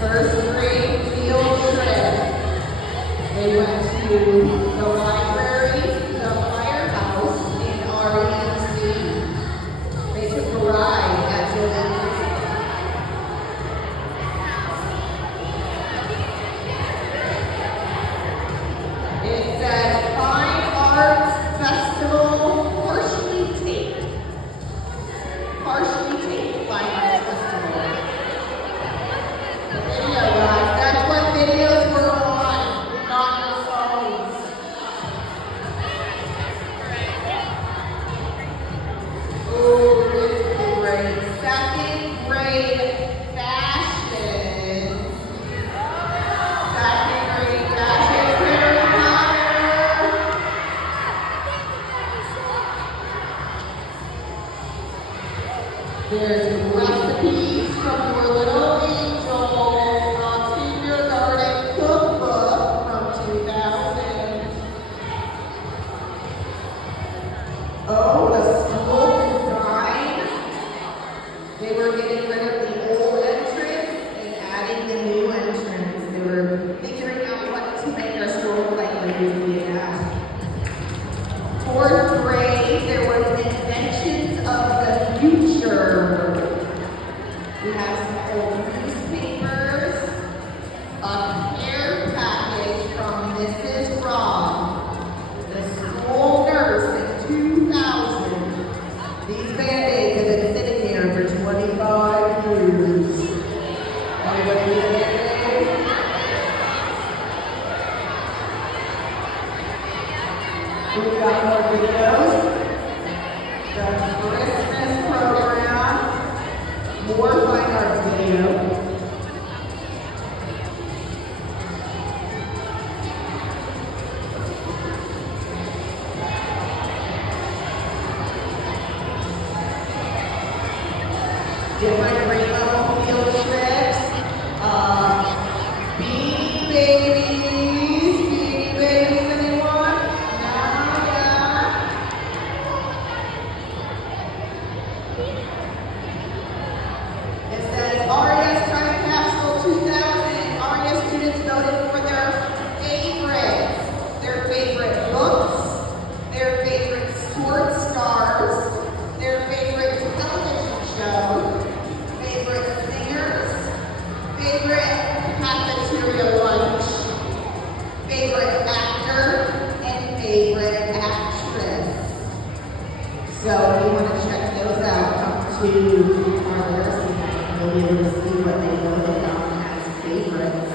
First grade field trip. They went to the library, the firehouse in REMC. They took a ride at Juventus. It said Fine Arts Festival, partially taped. Partially taped Fine Arts Festival. Video, guys. That's what videos were on, not your phones. Oh, this is great. Second grade fashion. Second grade fashion. Harry Potter. There's recipes from your little angel kindergarten cookbook from 2000. Oh, the school design. They were getting rid of the old entrance and adding the new entrance. They were figuring out what to make our school look like when we did that. Fourth grade, there was inventions of the future. We have some old newspapers, a care package from Mrs. Rob, the school nurse in 2000. These Band-Aids have been sitting there for 25 years. Anybody need a Band-Aid? We've got more videos. The Christmas program. More Fine Arts video. Different grade level field trips. Beanie Babies, anyone? Yeah. It says RES Time Capsule 2000. RES students voted for their favorite books, their favorite sports stars, their favorite television show, favorite singers, favorite cafeteria lunch, favorite actor, and favorite actress. So if you want to check those out, come to our list and you'll be able to see what they voted on as favorites.